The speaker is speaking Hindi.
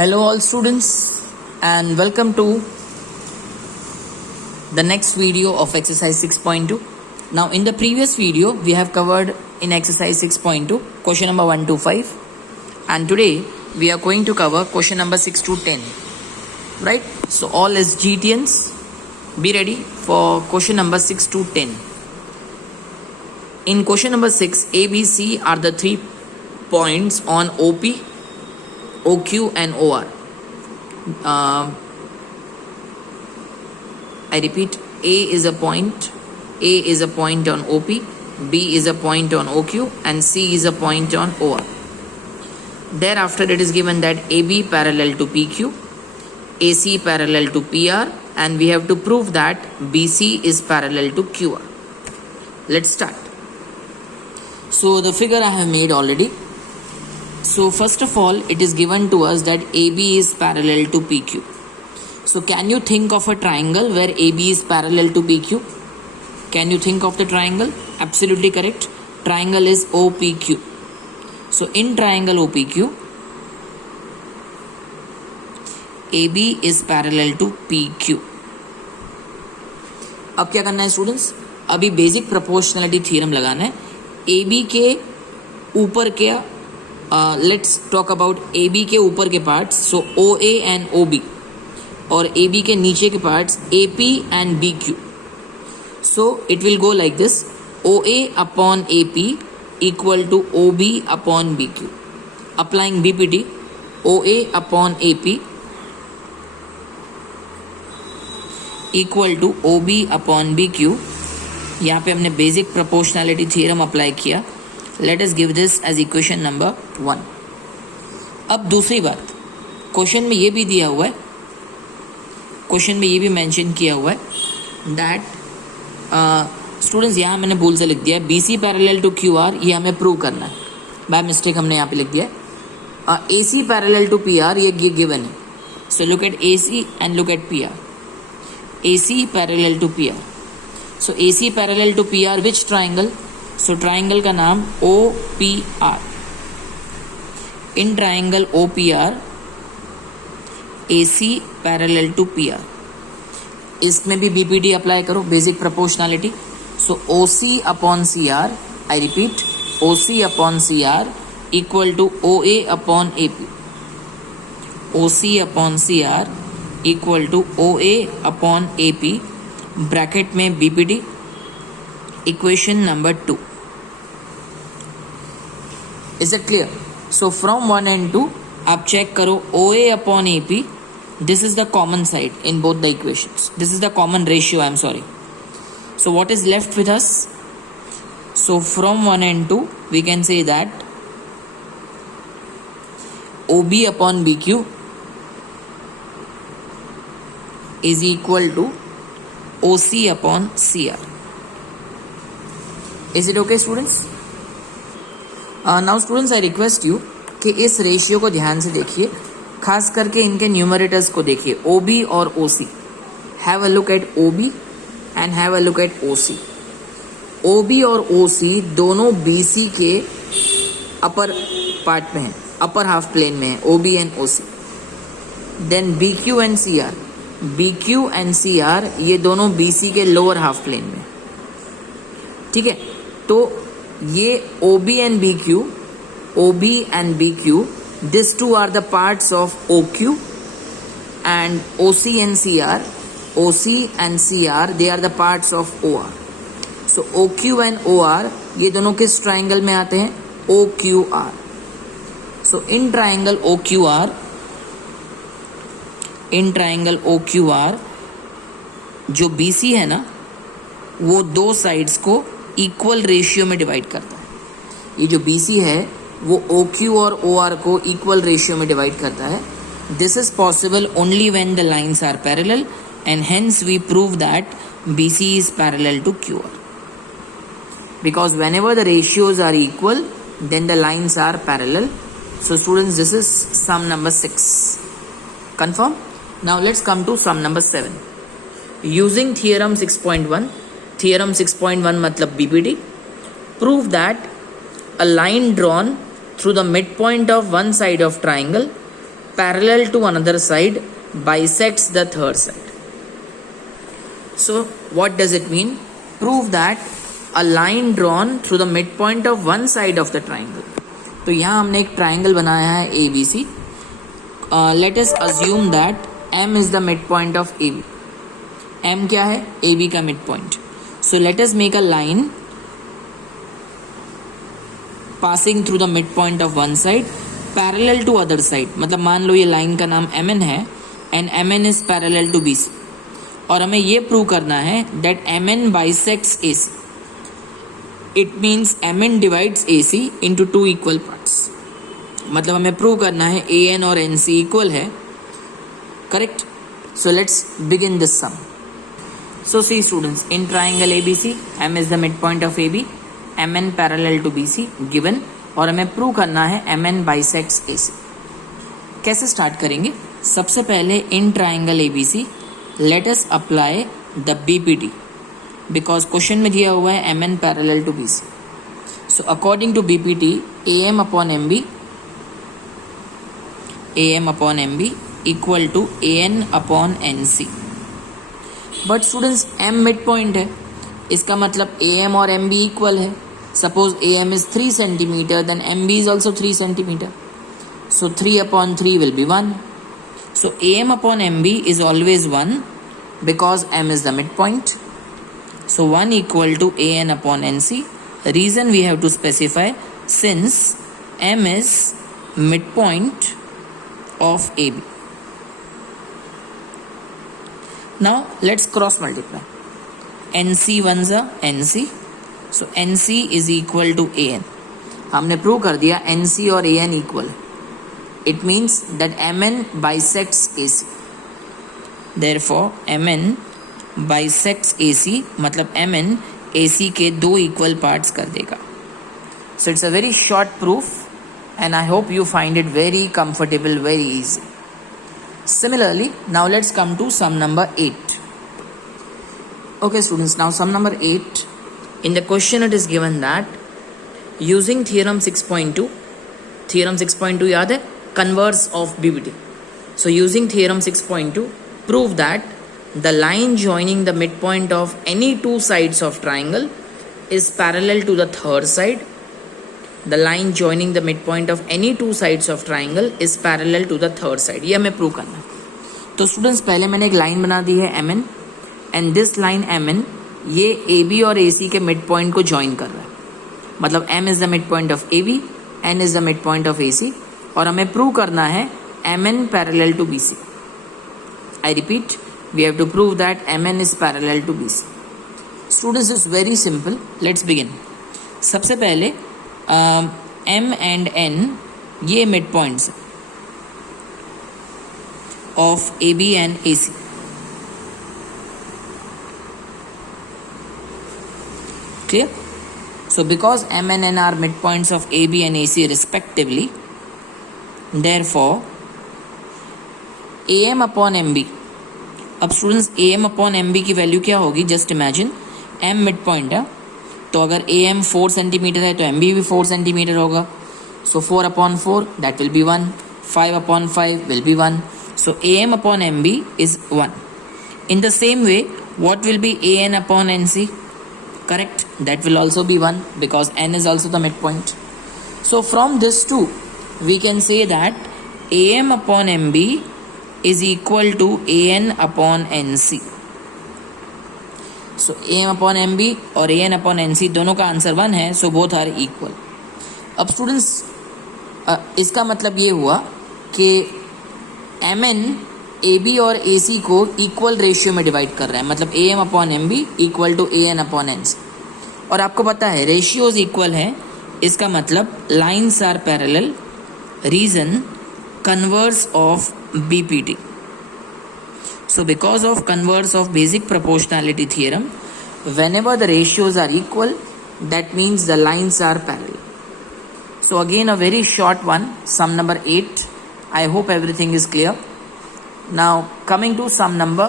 Hello all students and welcome to the next video of exercise 6.2. Now in the previous video we have covered in exercise 6.2 question number 1 to 5 and today we are going to cover question number 6 to 10. Right? So all SGTNs be ready for question number 6 to 10. In question number 6, A, B, C are the 3 points on OP, OQ and OR. I repeat, A is a point on OP, B is a point on OQ and C is a point on OR. Thereafter it is given that AB parallel to PQ, AC parallel to PR and we have to prove that BC is parallel to QR. Let's start. So the figure I have made already. So first of all, it is given to us that AB is parallel to PQ. So can you think of a triangle where AB is parallel to PQ? Can you think of the triangle? Absolutely correct. Triangle is OPQ. So in triangle OPQ, AB is parallel to PQ. अब क्या करना है स्टूडेंट्स? अभी बेसिक प्रोपोर्शनलिटी थ्योरम लगाना है. AB के ऊपर के लेट्स टॉक अबाउट AB के ऊपर के parts, so OA and OB, और AB के नीचे के parts AP and BQ. So it will go like this, OA upon AP equal to OB upon BQ. Applying BPT, OA upon AP equal to OB upon BQ. यहाँ पे हमने बेसिक प्रोपोर्शनलिटी थ्योरम अप्लाई किया. Let us give this as equation number 1. अब दूसरी बात, क्वेश्चन में ये भी दिया हुआ है, क्वेश्चन में ये भी मेंशन किया हुआ है दैट स्टूडेंट्स, यहाँ मैंने भूल से लिख दिया है BC पैरेलल टू QR. ये हमें प्रूव करना है, बाय मिस्टेक हमने यहाँ पे लिख दिया है. AC पैरेलल टू PR ये गिवन है. So look at AC and look at PR. AC parallel to PR. So AC parallel to PR, which triangle? So triangle का नाम OPR. In triangle OPR, AC parallel to PR. इसमें भी BPT अप्लाई करो, basic proportionality. So OC upon CR, I repeat, OC upon CR equal to OA upon AP. OC upon CR equal to OA upon AP. Bracket में BPT. Equation number 2. Is it clear? So from 1 and 2 आप चेक करो, OA upon AP, this is the common side in both the equations. This is the common ratio, I am sorry. So what is left with us? So from 1 and 2 we can say that OB upon BQ is equal to OC upon CR. Is it okay students? Now students, I request you कि इस रेशियो को ध्यान से देखिए, खास करके इनके न्यूमरेटर्स को देखिए, OB और OC. Have a look at OB and have a look at OC. OB और OC दोनों BC के अपर पार्ट में हैं, अपर हाफ प्लेन में है, OB and OC. Then BQ and CR, BQ and CR ये दोनों BC के लोअर हाफ प्लेन में. ठीक है, तो ये OB and BQ, this two are the parts of OQ and OC and CR they are the parts of OR. So OQ and OR ये दोनों किस ट्राइंगल में आते हैं? OQR. So in triangle OQR जो BC है ना, वो दो साइड्स को इक्वल रेशियो में डिवाइड करता है. ये जो BC है वो OQ और OR को इक्वल रेशियो में डिवाइड करता है. This is possible only when the lines are parallel and hence we prove that BC is parallel to QR. Because whenever the ratios are equal then the lines are parallel. So students, this is sum number 6. Confirm? Now let's come to sum number 7. Using theorem 6.1, theorem 6.1 मतलब BPT, prove that a line drawn through the midpoint of one side of triangle parallel to another side bisects the third side. So what does it mean? Prove that a line drawn through the midpoint of one side of the triangle. तो यहाँ हमने एक ट्राइंगल बनाया है ABC. Let us assume that M is the midpoint of AB. M क्या है? AB का midpoint. So let us make a line passing through the midpoint of one side parallel to other side. मतलब मान लो ये लाइन का नाम MN है and MN is parallel to BC. और हमें ये प्रूव करना है that MN bisects AC. It means MN divides AC into two equal parts. मतलब हमें प्रूव करना है AN और NC इक्वल है. Correct? So let's begin this sum. So see students, in triangle ABC, M is the midpoint of AB, MN parallel to BC given, और हमें प्रूव करना है MN bisects AC. कैसे स्टार्ट करेंगे? सबसे पहले in triangle ABC let us apply the BPT because question में दिया हुआ है MN parallel to BC. So according to BPT AM upon MB equal to AN upon NC. But students M mid point है, इसका मतलब AM और MB इक्वल है. Suppose AM is 3 centimeter, then MB is also 3 centimeter. So 3 upon 3 will be 1. So AM upon MB is always 1 because M is the midpoint. So 1 equal to AN upon NC. The reason we have to specify since M is midpoint of AB. Now let's cross multiply. NC ones are NC. So NC is equal to AN. हमने प्रूव कर दिया NC और AN equal. It means that MN bisects AC. Therefore MN bisects AC मतलब MN AC के दो इक्वल पार्ट्स कर देगा. So it's a very short proof and I hope you find it very comfortable, very easy. Similarly, now let's come to sum number 8. Okay students, now sum number 8. In the question it is given that using theorem 6.2 याद है, converse of BPT. So using theorem 6.2 prove that the line joining the midpoint of any two sides of triangle is parallel to the third side. The line joining the midpoint of any two sides of triangle is parallel to the third side. ये हमें प्रूव करना है. तो स्टूडेंट्स पहले मैंने एक लाइन बना दी है MN and this line MN ये AB और AC के मिड पॉइंट को ज्वाइन कर रहा है. मतलब M is the mid point of AB, N is the mid point of AC और हमें प्रूव करना है MN parallel to BC. I repeat, we have to prove that MN is parallel to BC. Students is very simple. Let's begin. सबसे पहले M एंड N ये mid points of AB and AC. Clear? So because M and N are midpoints of AB and AC respectively, therefore AM upon MB. अब स्टूडेंट्स AM upon MB की वैल्यू क्या होगी? Just imagine M mid point है, तो अगर AM 4 सेंटीमीटर है तो MB भी 4 सेंटीमीटर होगा. सो 4 upon 4 that will be 1. 5 upon 5 will be 1. So AM upon MB is 1. In the same way, what will be AN upon NC? Correct? That will also be 1 because N is also the midpoint. So from this two, we can say that AM upon MB is equal to AN upon NC. So AM upon MB और AN upon NC दोनों का आंसर 1 है. So both are equal. अब स्टूडेंट्स इसका मतलब ये हुआ कि MN AB और AC को इक्वल रेशियो में डिवाइड कर रहा है. मतलब AM upon MB equal to AN upon NC. और आपको पता है रेशियोज इक्वल है, इसका मतलब lines are parallel. Reason converse of BPT. So because of converse of basic proportionality theorem, whenever the ratios are equal, that means the lines are parallel. So again a very short one, sum number 8. I hope everything is clear. Now coming to sum number